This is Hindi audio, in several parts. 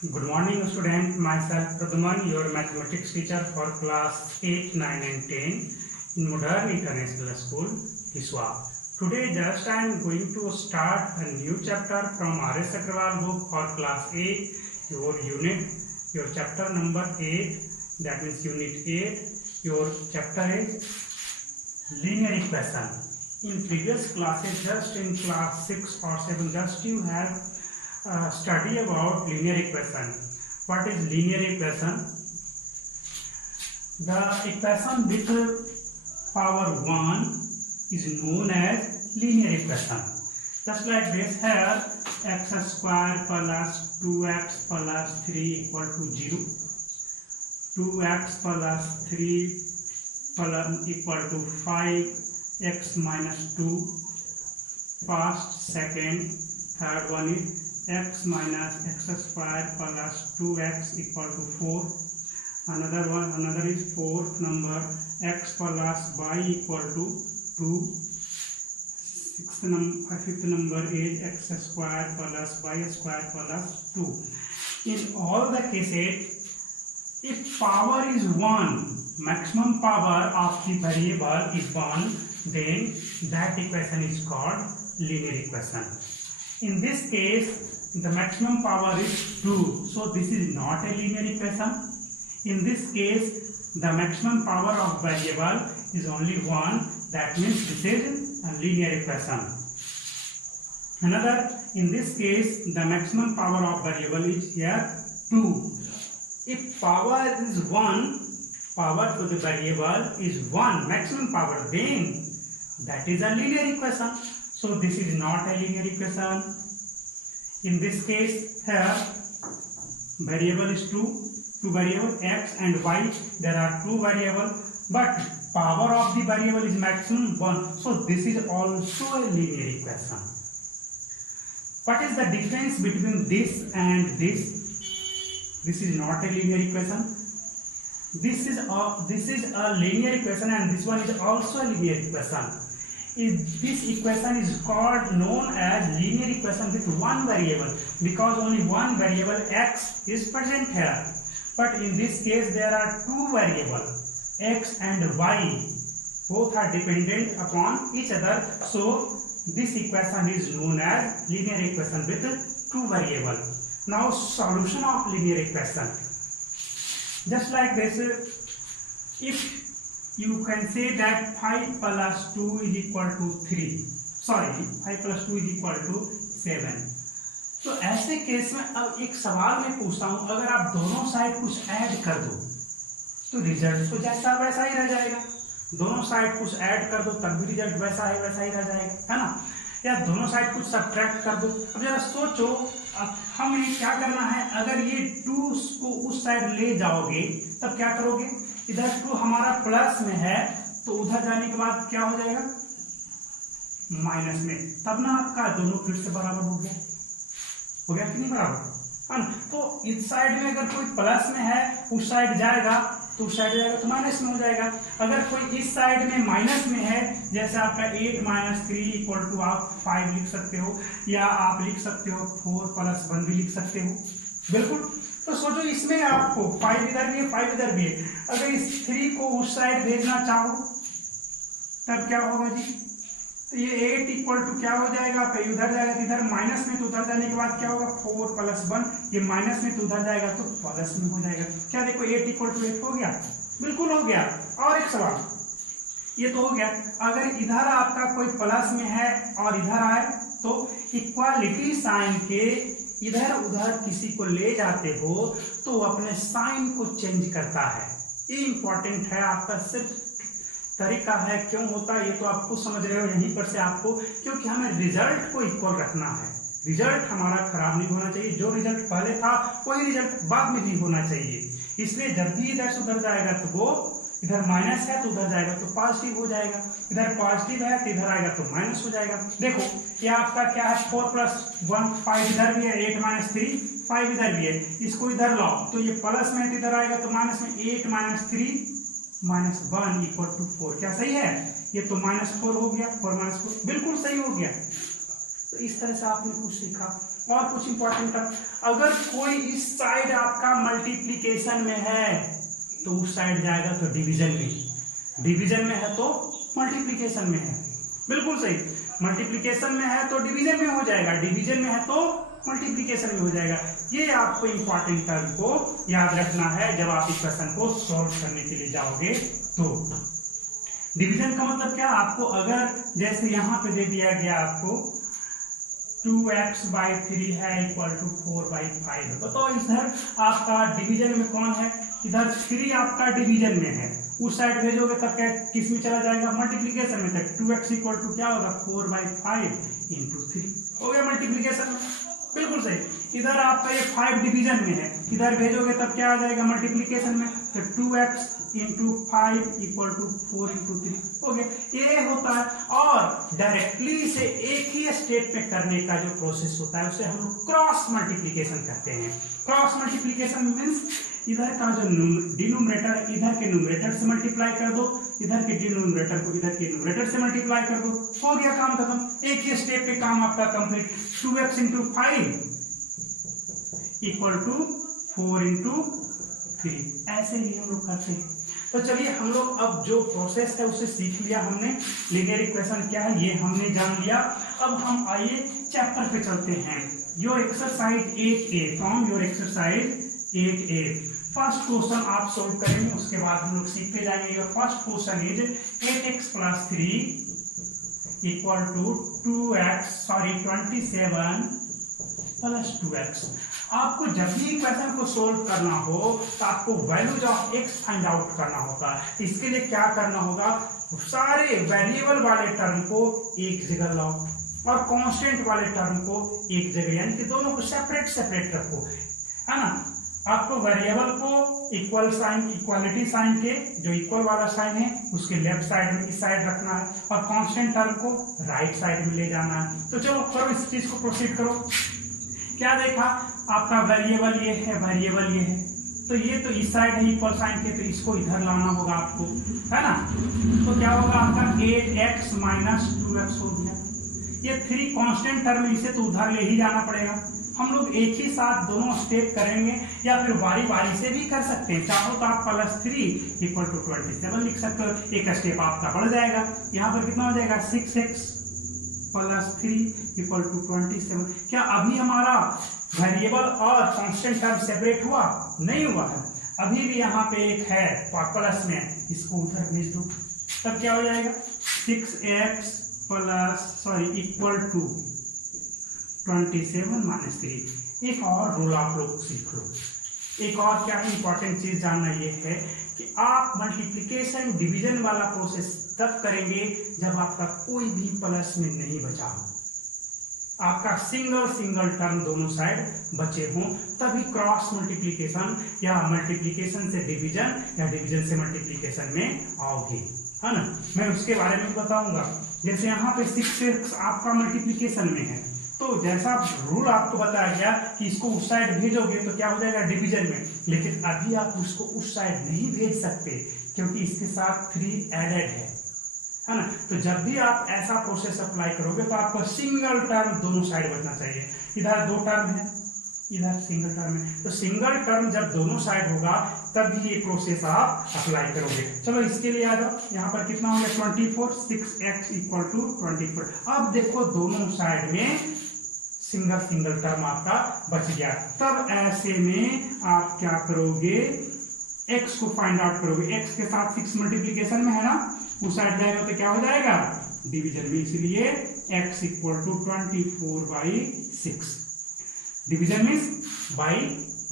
Good morning, student. Myself Praduman, your mathematics teacher for class 8, 9 and 10 in Modern International School, Hiswa. Today just I am going to start a new chapter from R.S. Agrawal book for class 8, your chapter number 8, that means unit 8. Your chapter is linear equation. In previous classes, just in class 6 or 7, just you have study about linear equation. What is linear equation? The equation with power 1 is known as linear equation. Just like this here, x square plus 2x plus 3 equal to 0. 2x plus 3 equal to 5x minus 2. First, second, third one is x minus x square plus 2x equal to 4. Another is fourth number, x plus y equal to 2. Fifth number is x square plus y square plus 2. In all the cases, if power is 1, maximum power of the variable is 1, then that equation is called linear equation. In this case, the maximum power is 2, so this is not a linear equation. In this case, the maximum power of variable is only 1, that means this is a linear equation. Another, in this case, the maximum power of variable is here 2. If power is 1, power to the variable is 1, maximum power, then that is a linear equation. So this is not a linear equation. In this case, here variable is 2 variable x and y. There are 2 variables, but power of the variable is maximum 1. So this is also a linear equation. What is the difference between this and this? This is not a linear equation. This is a linear equation, and this one is also a linear equation. This equation is known as linear equation with one variable, because only one variable x is present here. But in this case, there are 2 variables, x and y. Both are dependent upon each other. So this equation is known as linear equation with 2 variables. Now solution of linear equation. Just like this, if you can say that 5 plus 2 is equal to 3. Sorry, 5 plus 2 is equal to 7. तो ऐसे केस में अब एक सवाल मैं पूछता हूं, अगर आप दोनों साइड कुछ ऐड कर दो तो रिजल्ट तो जैसा वैसा ही रह जाएगा. दोनों साइड कुछ ऐड कर दो तब भी रिजल्ट वैसा ही रह जाएगा, है ना. या दोनों साइड कुछ सब्ट्रैक्ट कर दो. अब जरा सोचो, अब हमें क्या करना है. अगर ये 2 को उस साइड ले जाओगे तब क्या करोगे. इधर 2 हमारा प्लस में है, तो उधर जाने के बाद क्या हो जाएगा, माइनस में. तब ना आपका दोनों फिर से बराबर हो गया कि नहीं बराबर. तो इस साइड में अगर कोई प्लस में है, उस साइड जाएगा तो उस साइड जाएगा तो माइनस में हो जाएगा. अगर कोई इस साइड में माइनस में है, जैसे आपका 8 माइनस 3 इक्वल टू आप 5 लिख सकते हो, या आप लिख सकते हो 4 प्लस 1 भी लिख सकते हो. बिल्कुल. तो सोचो, इसमें आपको 5 इधर भी है, 5 इधर भी है. अगर इस 3 को उस साइड भेजना चाहो तब क्या होगा जी. तो ये 8 इक्वल टू क्या हो जाएगा, आपका उधर जाएगा तो इधर माइनस में, तो उधर जाने के बाद क्या होगा, 4 प्लस 1. ये माइनस में तो उधर जाएगा तो प्लस में हो जाएगा. क्या देखो, 8 इक्वल टू 8 हो गया. बिल्कुल हो गया. और एक सवाल, ये तो हो गया. अगर इधर आपका कोई प्लस में है और इधर आए तो इक्वालिटी साइन के इधर उधर किसी को ले जाते हो तो अपने साइन को चेंज करता है. ये इंपॉर्टेंट है. आपका सिर्फ तरीका है, क्यों होता है ये तो आपको समझ रहे हो यहीं पर से आपको, क्योंकि हमें रिजल्ट को इक्वल रखना है. रिजल्ट हमारा खराब नहीं होना चाहिए. जो रिजल्ट पहले था वही रिजल्ट बाद में भी होना चाहिए. इसलिए जब भी इधर से उधर जाएगा तो वो इधर माइनस है तो उधर जाएगा तो पॉजिटिव हो जाएगा. इधर पॉजिटिव है तो इधर आएगा तो माइनस हो जाएगा. देखो, ये आपका क्या है, 4 प्लस 1 5 इधर भी है, 8 माइनस 3 5 इधर भी है. इसको इधर लाओ तो ये प्लस में इधर आएगा तो माइनस में. 8 माइनस 3 माइनस 1 इक्वल टू 4. क्या सही है. ये तो -4 हो गया, 4 - 4 बिल्कुल सही हो गया. तो इस तरह से आपने कुछ सीखा. और कुछ इंपॉर्टेंट टर्म, अगर कोई इस साइड आपका मल्टीप्लीकेशन में है तो उस साइड जाएगा तो डिवीजन में, डिवीजन में है तो मल्टीप्लीकेशन में है, बिल्कुल सही, मल्टीप्लीकेशन में है तो डिवीजन में हो जाएगा, डिवीजन में है तो मल्टीप्लीकेशन में हो जाएगा। ये आपको इंपॉर्टेंट टर्म को याद रखना है जब आप इस क्वेश्चन को सॉल्व करने के लिए जाओगे। तो डिवीजन का मतलब क्या, आपको अगर जैसे यहाँ पे दे दिया गया आपको 2x/3 है इक्वल टू 4/5 है, तो इधर आपका डिवीजन में कौन है, इधर 3 आपका डिवीजन में है, उस साइड भेजोगे तब क्या किस में चला जाएगा, मल्टीप्लीकेशन में, तक 2x इक्वल टू क्या होगा 4/5 इंटू 3 हो गया मल्टीप्लीकेशन में, बिल्कुल सही। इधर आपका ये 5 डिवीजन में है, इधर भेजोगे तब क्या आ जाएगा मल्टीप्लीकेशन में, तो 2x into 5 equal to 4 into 3 हो गया। ये होता है, और डायरेक्टली से एक ही स्टेप में करने का जो प्रोसेस होता है उसे हम लोग क्रॉस मल्टीप्लीकेशन कहते हैं। क्रॉस मल्टीप्लीकेशन मीन्स इधर का जो डिनोमिनेटर है इधर के न्यूमरेटर से मल्टीप्लाई कर दो, इधर के डिनोमिनेटर को इधर के न्यूमरेटर से मल्टीप्लाई कर दो, हो गया काम खत्म, एक ही स्टेप पे काम आपका complete. 2x into 5 equal to 4 into 3, ऐसे ही हम लोग करते हैं। तो चलिए हम लोग अब जो प्रोसेस है उसे सीख लिया हमने, लीनियर इक्वेशन क्या है ये हमने जान लिया। अब हम आइए चैप्टर पे चलते हैं। Your exercise 8A, from your exercise 8A, first question आप सोल्व करेंगे, उसके बाद हम लोग सीखते जाएंगे। First question is 8x + 3 equal to 27 + 2x। आपको जब भी इक्वेशन को सोल्व करना हो तो आपको values of x find out करना होगा। इसके लिए क्या करना होगा, सारे वेरिएबल वाले टर्म को एक जगह लाओ और कांस्टेंट वाले टर्म को एक जगह, यानी कि दोनों को सेपरेट सेपरेट रखो, है ना। आपको वेरिएबल को इक्वल साइन, इक्वालिटी साइन के जो इक्वल वाला साइन है उसके लेफ्ट साइड में इस साइड रखना है और कांस्टेंट टर्म को राइट साइड में ले जाना है। तो चलो करो इस चीज को, प्रोसीड करो। क्या देखा, आपका वेरिएबल ये है, वेरिएबल ये है, तो ये तो इस साइड है इक्वल साइन के, तो इसको इधर लाना होगा आपको, है ना। तो क्या होगा आपका 8x - 2x हो गया। ये 3 कांस्टेंट टर्म है, इसे तो उधर ले ही जाना पड़ेगा। हम लोग एक ही साथ दोनों स्टेप करेंगे या फिर बारी बारी से भी कर सकते हैं। चाहो तो आप +3 इक्वल टू 27 लिख सकते हो, एक स्टेप आपका बढ़ जाएगा। यहाँ पर कितना हो जाएगा 6x + 3 इक्वल टू 27। क्या अभी हमारा वेरिएबल और कांस्टेंट टर्म सेपरेट हुआ? नहीं हुआ है, अभी भी यहाँ पे एक है प्लस में, इसको उधर भेज दो, तब क्या हो जाएगा 6x इक्वल टू 27 - 3। एक और रूल आप लोग सीख लो, एक और क्या इंपॉर्टेंट चीज जानना ये है कि आप मल्टीप्लिकेशन डिवीजन वाला प्रोसेस तब करेंगे जब आपका कोई भी प्लस में नहीं बचा हो, आपका सिंगल टर्म दोनों साइड बचे हों, तभी क्रॉस मल्टीप्लिकेशन या मल्टीप्लिकेशन से डिवीजन या डिवीजन से मल्टीप्लिकेशन में आओगे, है ना। मैं उसके बारे में बताऊंगा। जैसे यहाँ पे 6x आपका मल्टीप्लिकेशन में है, तो जैसा रूल आपको बताया गया कि इसको उस साइड भेजोगे तो क्या हो जाएगा डिवीजन में, लेकिन अभी आप उसको उस साइड नहीं भेज सकते क्योंकि इसके साथ 3 एडेड है ना। तो जब भी आप ऐसा प्रोसेस अप्लाई करोगे तो आपको सिंगल टर्म दोनों साइड बचना चाहिए। इधर 2 टर्म है, इधर सिंगल टर्म है, तो सिंगल टर्म जब दोनों साइड होगा तभी ये प्रोसेस आप अप्लाई करोगे। चलो इसके लिए आ जाओ, यहाँ पर कितना हो गया 24, 6x इक्वल टू 24। अब देखो दोनों साइड में सिंगल टर्म आपका बच गया। तब ऐसे में आप क्या करोगे, x को फाइंड आउट करोगे। x के साथ 6 मल्टीप्लीकेशन में है ना, उस साइड जाएगा तो क्या हो जाएगा डिवीजन में, इसलिए x equal to 24/6। Division means by,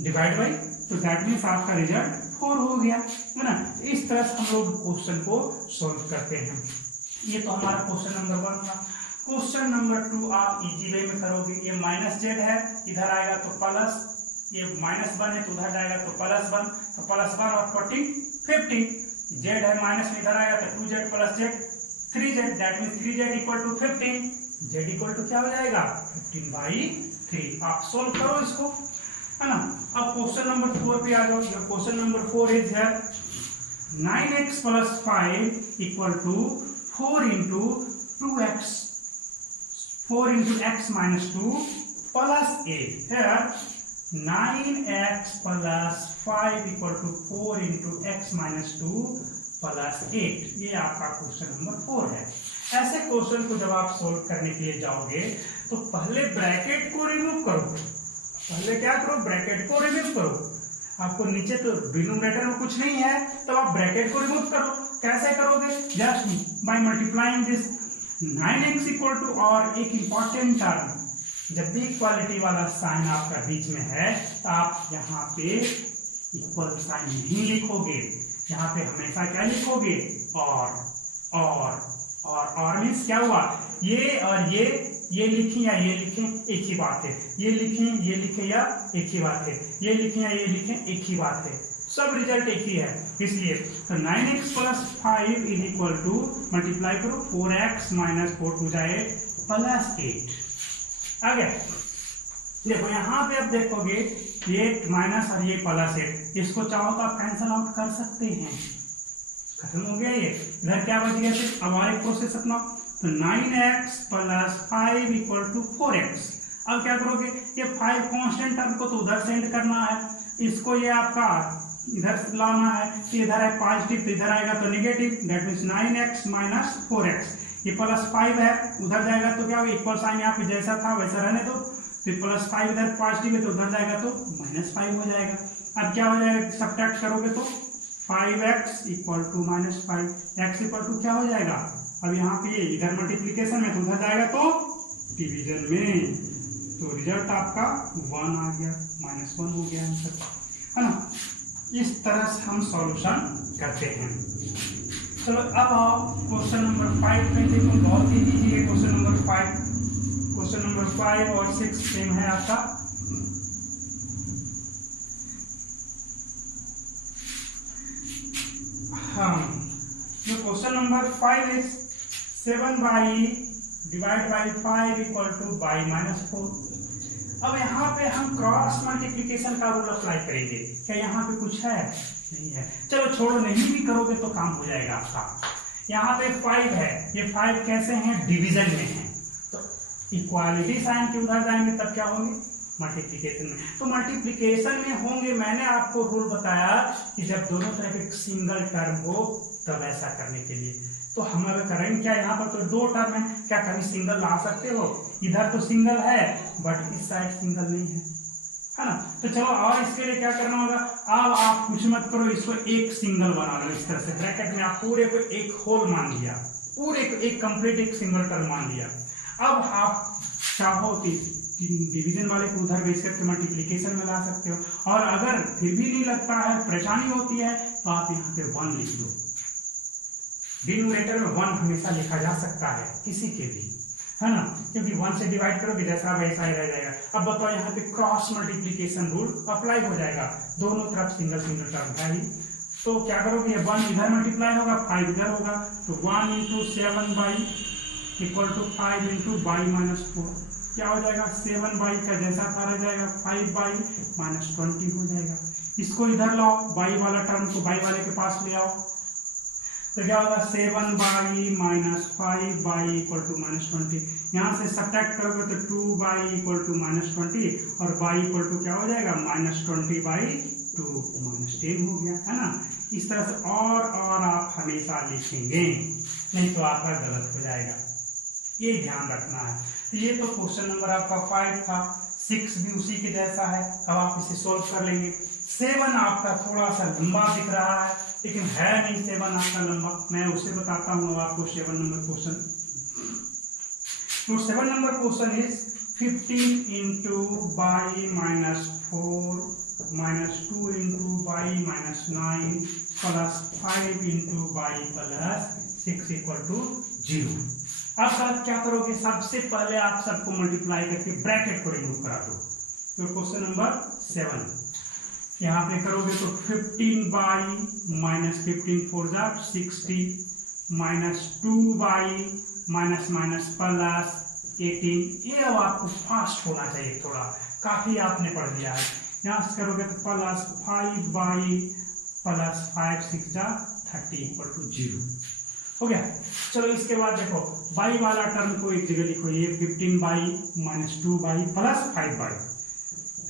divide by, तो दैट मीन्स आपका रिजल्ट 4 हो गया, है ना। इस तरह से हम लोग क्वेश्चन को सॉल्व करते हैं। ये तो हमारा क्वेश्चन नंबर 1 था। क्वेश्चन नंबर 2 आप इजी वे में करोगे। ये -z है, इधर आएगा तो प्लस, ये -1 है तो उधर जाएगा तो +1, तो +1 और 15 z है माइनस में, इधर आएगा तो 2z + z 3z, that means 3z equal to 15, z equal to क्या हो जाएगा 15/3। आप सोल्व करो इसको, है ना। अब क्वेश्चन नंबर 4 पे आ जाओ। ये क्वेश्चन नंबर 4 इज है 9x + 5 equal to 4 × 2x 4 × x - 2 plus 8. Here 9x plus 5 equal to 4 into x minus 2 plus 8. ये आपका क्वेश्चन नंबर 4 है। ऐसे क्वेश्चन को जब आप सोल्व करने के लिए जाओगे तो पहले ब्रैकेट को रिमूव करो। पहले क्या करो, ब्रैकेट को रिमूव करो। आपको नीचे तो डिनोमिनेटर में कुछ नहीं है, तो आप ब्रैकेट को रिमूव करो। कैसे करोगे? Just by multiplying this 9x equal to, और एक इंपॉर्टेंट टर्म, जब भी इक्वालिटी वाला साइन आपका बीच में है तो आप यहाँ पे इक्वल साइन नहीं लिखोगे, यहाँ पे हमेशा क्या लिखोगे? और मीन्स क्या हुआ? ये और ये लिखें या ये लिखें एक ही बात है, ये लिखें या एक ही बात है, ये लिखें या ये लिखें एक ही बात है, सब रिजल्ट एक ही है। इसलिए तो 9x plus 5 is equal to, multiply करो 4x माइनस 4 टू जाए प्लस 8। आगे देखो यहाँ पे आप देखोगे ये माइनस और ये प्लस 8, इसको चाहो तो आप कैंसल आउट कर सकते हैं। खत्म हो गया ये। इधर क्या बच गया? सिर्फ अब और एक प्रोसेस अपना, तो 9x plus 5 equal to 4x। अब क्या करोगे? ये 5 कांस्टेंट टर्म को तो उधर सेंड करना है, इसको ये आपका इधर लाना है, तो इधर है पॉजिटिव तो इधर आएगा तो negative, that means 9x minus 4x। ये प्लस 5 है, उधर जाएगा तो क्या होगा? इक्वल साइन यहाँ पे जैसा था वैसा रहने दो, तो प्लस 5 इधर पॉजिटिव है तो उधर जाएगा तो माइनस 5 हो जाएगा। अब क्या हो जाएगा? सब्ट्रैक्ट करोगे तो 5x equal to minus 5, x equal to क्या हो जाएगा? अब यहाँ पे इधर मल्टीप्लीकेशन में तो उधर जाएगा तो डिवीजन में, तो रिजल्ट आपका 1 आ गया, -1 हो गया आंसर, है ना। इस तरह से हम सॉल्यूशन करते हैं। चलो अब आओ क्वेश्चन नंबर 5 पे देखो, बहुत ही इजी है क्वेश्चन नंबर 5। क्वेश्चन नंबर 5 और 6 सेम है आपका। हाँ, जो question number 5 is 7y divide by 5 equal to y minus 4। अब यहाँ पे हम क्रॉस मल्टीप्लिकेशन का रूल अप्लाई करेंगे। क्या यहाँ पे कुछ है? नहीं है। चलो छोड़ो, नहीं भी करोगे तो काम हो जाएगा आपका। यहाँ पे 5 है, ये 5 कैसे हैं? डिवीजन में है, तो इक्वालिटी साइन के उधर जाएंगे तब क्या होंगे? मल्टीप्लिकेशन में। तो मल्टीप्लिकेशन में होंगे, मैंने आपको रूल बताया कि जब दोनों तरफ एक सिंगल टर्म हो तब ऐसा करने के लिए। तो हम अगर करेंगे क्या, यहाँ पर तो 2 टर्म है, क्या कभी सिंगल ला सकते हो? इधर तो सिंगल है बट इस साइड सिंगल नहीं है ना। तो चलो और इसके लिए क्या करना होगा? अब आप कुछ मत करो, इसको एक सिंगल बना लो। इस तरह से ब्रैकेट में आप पूरे को एक होल मान लिया, पूरे को एक कंप्लीट एक सिंगल टर्म मान लिया। अब आप चाहो कि डिवीजन वाले को उधर बेच करके मल्टीप्लिकेशन में ला सकते हो, और अगर फिर भी नहीं लगता है, परेशानी होती है, तो आप यहाँ पे 1 लिख लो। डिनोमिनेटर में 1 हमेशा लिखा जा सकता है किसी के भी, है ना, क्योंकि 1 से डिवाइड करोगे जैसा वैसा ही रह जाएगा। अब बताओ यहाँ पे क्रॉस मल्टीप्लिकेशन रूल अप्लाई हो जाएगा, दोनों तरफ सिंगल सिंगल टर्म है ही। तो क्या करोगे? 1 इधर मल्टीप्लाई होगा, 5 इधर होगा, तो 1 into 7y equal to 5 into y minus 4। क्या हो जाएगा? 7y का जैसा था रह जाएगा, 5y माइनस 20 हो जाएगा। इसको इधर लाओ, y वाला टर्म को y वाले के पास ले आओ, तो क्या होगा? 7y minus 5y equal to minus 20। यहाँ से सब्ट्रैक्ट करोगे तो 2y इक्वल टू माइनस 20, और y इक्वल टू क्या हो जाएगा? माइनस 20/2 माइनस 10 हो गया, है ना। इस तरह से और आप हमेशा लिखेंगे, नहीं तो आपका गलत हो जाएगा, ये ध्यान रखना है। तो ये तो क्वेश्चन नंबर आपका 5 था। 6 भी उसी के जैसा है, अब आप इसे सोल्व कर लेंगे। 7 आपका थोड़ा सा लंबा दिख रहा है, लेकिन है नहीं 7 आपका लंबा, मैं उसे बताता हूँ अब आपको 7 नंबर क्वेश्चन। तो 7 number question is 15 into y minus 4 minus 2 into y minus 9 plus 5 into y plus 6 equal to 0। अब आप क्या करोगे? सबसे पहले आप सबको मल्टीप्लाई करके ब्रैकेट को रिमूव करा दो। तो क्वेश्चन नंबर 7 यहाँ पे करोगे तो 15y माइनस 15 4 जा 60 minus 2y minus minus plus 18। ये अब आपको फास्ट होना चाहिए थोड़ा, काफी आपने पढ़ लिया है। यहाँ से करोगे तो प्लस 5y प्लस 5 6 जा 30 इक्वल टू 0। हो गया। चलो इसके बाद देखो बाई वाला टर्म को एक जगह लिखो, ये 15 by minus 2 by plus 5 by,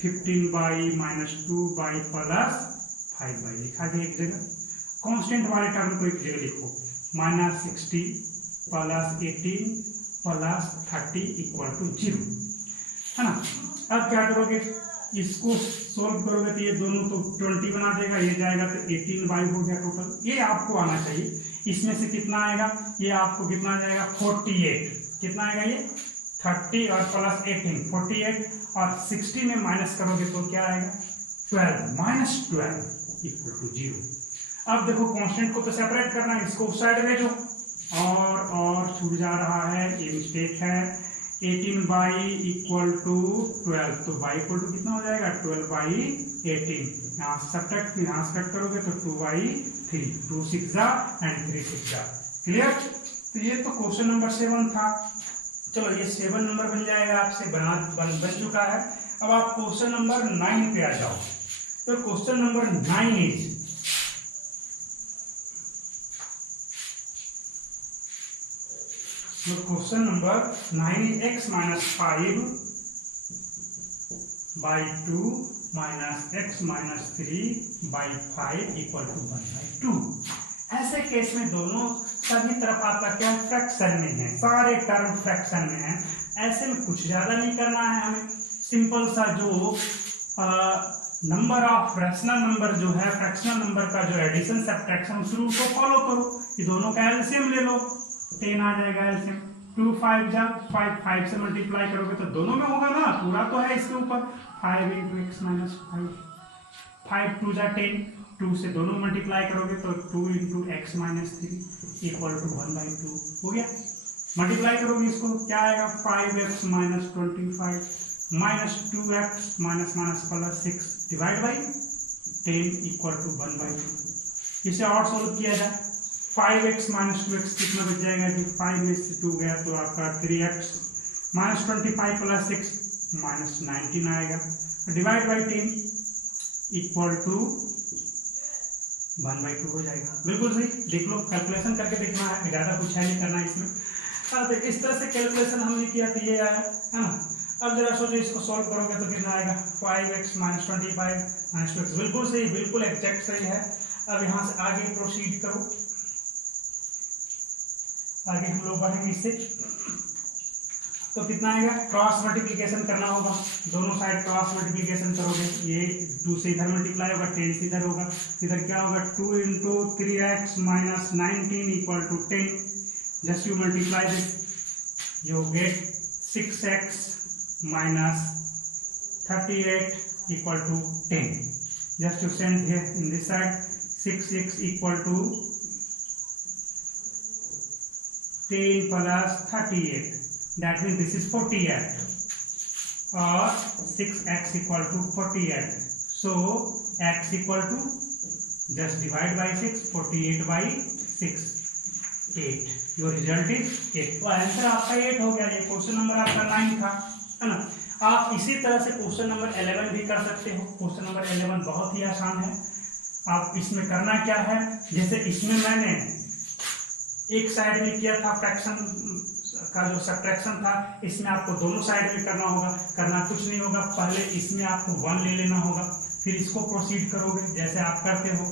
15 by minus 2 by plus 5 by लिखा गया एक जगह। कांस्टेंट वाले टर्म को एक जगह लिखो, minus 60 plus 18 plus 30 equal to 0, है ना। अब क्या करोगे, इसको सोल्व करोगे तो ये दोनों तो 20 बना देगा, ये जाएगा तो 18 बाई हो गया टोटल। ये आपको आना चाहिए, इसमें से कितना आएगा, ये आपको कितना आ जाएगा 48, कितना आएगा ये 30 और प्लस 18 48, और 60 में माइनस करोगे तो क्या आएगा 12 माइनस 12 इक्वल टू 0। अब देखो कांस्टेंट को तो सेपरेट करना है, इसको उस साइड भेजो, और छूट जा रहा है, ये मिस्टेक है। 18 बाई इक्वल टू 12, तो बाई इक्वल टू कितना हो जाएगा 12 बाई 18, यहाँ सब्ट्रैक्ट फिर यहाँ से कट करोगे तो 2 बाई 3, 2 6 जा एंड 3 6 जा। क्लियर। तो ये तो क्वेश्चन नंबर 7 था। चलो ये 7 नंबर बन जाएगा, आपसे बन चुका है। अब आप क्वेश्चन नंबर 9 पे आ जाओ। तो question number 9 is, question number 9 is x minus 5 by 2 minus x minus 3 by 5 equal to 1 by 2। ऐसे केस में दोनों सभी तरफ आपका क्या फ्रैक्शन में है, सारे टर्म फ्रैक्शन में है। ऐसे में कुछ ज्यादा नहीं करना है हमें, सिंपल सा जो नंबर ऑफ रैशनल नंबर जो है, फ्रैक्शनल नंबर का जो एडिशन सब्ट्रैक्शन उस रूल को फॉलो करो। ये दोनों का एलसीएम ले लो, 10 आ जाएगा एलसीएम, 2 5 जा 5 से मल्टीप्लाई करोगे तो दोनों में होगा ना, पूरा तो है इसके ऊपर, 5 × x माइनस 5 2 जा 10, 2 से दोनों मल्टीप्लाई करोगे तो 2 × x minus 3 equal to 1 by 2 हो गया। मल्टीप्लाई करोगे इसको क्या आएगा 5x minus 25 minus 2x minus minus plus 6 divide by 10 equal to 1 by 2। इसे और सोल्व किया जाए, 5x माइनस 2x कितना बच जाएगा जी, 5 में से 2 गया तो आपका 3x माइनस 25 प्लस 6 माइनस 19 आएगा, divide by 10 equal to 1 by 2 हो जाएगा। बिल्कुल सही, देख लो कैलकुलेशन करके देखना है, ज़्यादा कुछ है नहीं करना इसमें। तो इस तरह से कैलकुलेशन हमने किया तो ये आया, है ना। अब जरा सोचो इसको सॉल्व करोगे तो कितना आएगा 5x माइनस 25 माइनस 2x, बिल्कुल सही, बिल्कुल एग्जैक्ट सही है। अब यहाँ से आगे प्रोसीड करो, आगे हम लोग बढ़ेंगे इससे, तो कितना आएगा क्रॉस मल्टीप्लिकेशन करना होगा, दोनों साइड क्रॉस मल्टीप्लिकेशन करोगे, ये 2 से इधर मल्टीप्लाई होगा, 10 से इधर होगा, इधर क्या होगा 2 × 3x minus 19 equal to 10, just you multiply this you get 6x minus 38 equal to 10, just you send here in this side 6x equal to 10 plus 38, that means this is 48 or 6x equal to 48, so x equal to just divide by 6, 48 by 6 8, your result is 8। तो आंसर आपका 8 हो गया। ये क्वेश्चन नंबर आपका 9 था, है ना। आप इसी तरह से क्वेश्चन नंबर 11 भी कर सकते हो। क्वेश्चन नंबर 11 बहुत ही आसान है। आप इसमें करना क्या है, जैसे इसमें मैंने एक साइड में किया था फ्रैक्शन का जो सब्ट्रैक्शन था, इसमें आपको दोनों साइड में करना होगा। करना कुछ नहीं होगा, पहले इसमें आपको 1 ले लेना होगा, फिर इसको प्रोसीड करोगे जैसे आप करते हो,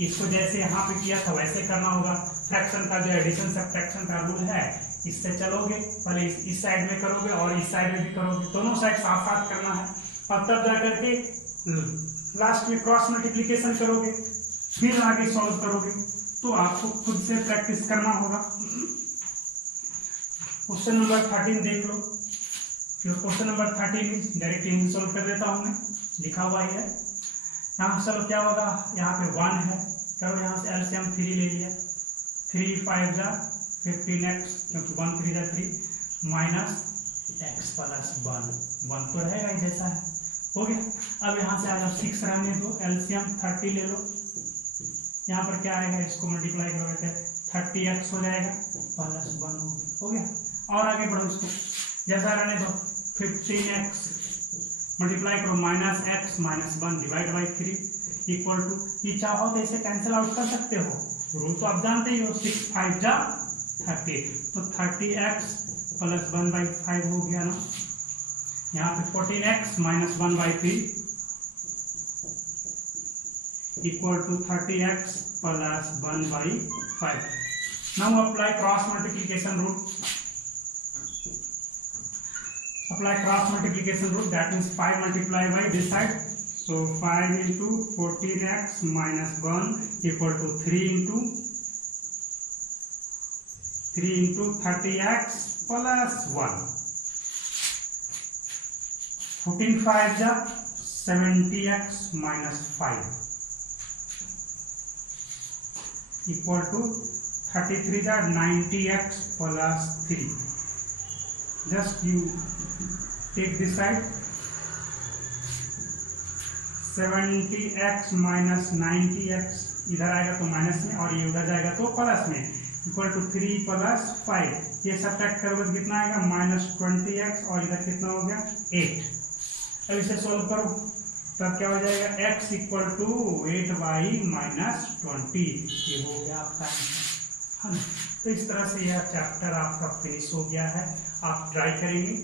इसको जैसे यहाँ पे किया था वैसे करना होगा। फ्रैक्शन का जो एडिशन सब्ट्रैक्शन का रूल है, इससे चलोगे, पहले इस साइड में करोगे और इस साइड में भी करोगे, दोनों साइड साथ साथ करना है, और तब जा करके लास्ट में क्रॉस मल्टीप्लिकेशन करोगे, फिर आगे सॉल्व करोगे। तो आपको खुद से प्रैक्टिस करना होगा। क्वेश्चन नंबर 13 देख लो, क्वेश्चन नंबर 13 डायरेक्ट यही सॉल्व कर देता हूँ मैं, लिखा हुआ ही है यहाँ। चलो क्या होगा, यहाँ पे 1 है, करो यहाँ से एलसीएम 3 ले लिया, 3 5 जा 15x, क्योंकि 1 3 जा 3 माइनस x प्लस 1 तो रहेगा ही जैसा है, हो गया। अब यहाँ से आ जाओ 6 रहने दो, एलसीएम 30 ले लो, यहाँ पर क्या आएगा, इसको मल्टीप्लाई करोगे 30x हो जाएगा प्लस 1 हो गया। और आगे बढ़ो, इसको जैसा रहने दो, 15x मल्टीप्लाई करो minus x minus 1 divide by 3 equal to, ये चाहो तो इसे कैंसिल आउट कर सकते हो, रूल तो आप जानते ही हो, 6 5 जा 30, तो 30x प्लस 1/5 हो गया ना। यहाँ पे 14x minus 1/3 equal to 30x plus 1/5। Now apply cross multiplication rule. Apply cross multiplication rule, that means 5 multiplied by this side, so 5 into 14x minus 1 equal to 3 into 30x plus 1, 14 5 जा 70x minus 5 equal to 33 जा 90x plus 3. Just you take this side, 70x minus 90x इधर आएगा तो माइनस में और ये उधर जाएगा तो प्लस में, इक्वल टू 3 प्लस 5, ये सब्ट्रैक्ट करोगे कितना आएगा -20x और इधर कितना हो गया 8। अब इसे सोल्व करो तब क्या हो जाएगा x इक्वल टू 8y-20, ये हो गया आपका आंसर। तो इस तरह से यह चैप्टर आपका फिनिश हो गया है। आप ट्राई करेंगे